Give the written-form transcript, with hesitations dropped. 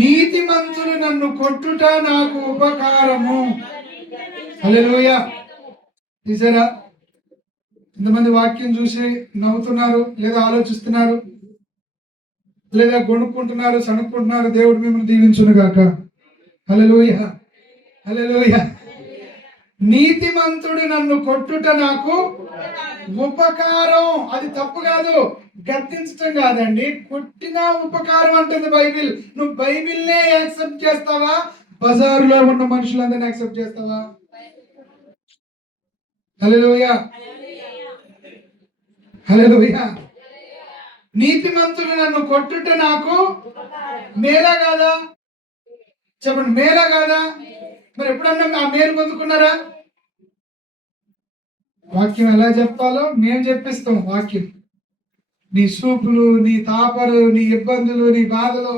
నీతిమంతులు నన్ను కొట్టుట నాకు ఉపకారము. హల్లెలూయా. చూసారా, ఇంతమంది వాక్యం చూసి నవ్వుతున్నారు, లేదా ఆలోచిస్తున్నారు, లేదా గొనుక్కుంటున్నారు, సణుక్కుంటున్నారు. దేవుడు మిమ్మల్ని దీవించును గాక. హల్లెలూయా, హల్లెలూయా. నీతిమంతుడు నన్ను కొట్టుట నాకు ఉపకారం. అది తప్పు కాదు, గద్దించటం కాదండి. కొట్టిన ఉపకారం అంటుంది బైబిల్. నువ్వు బైబిల్నే యాక్సెప్ట్ చేస్తావా, బజారులో ఉన్న మనుషులందరినీ యాక్సెప్ట్ చేస్తావా? హల్లెలూయా, హల్లెలూయా. నీతిమంతుడు నన్ను కొట్టుట నాకు మేలా కాదా? చెప్పండి, మేలా కాదా? మరి ఎప్పుడన్నా ఆ మేలు పొందుకున్నారా? వాక్యం ఎలా చెప్పాలో మేము చెప్పిస్తాం. వాక్యం నీ సూపులు, నీ తాపరు, నీ ఇబ్బందులు, నీ బాధలు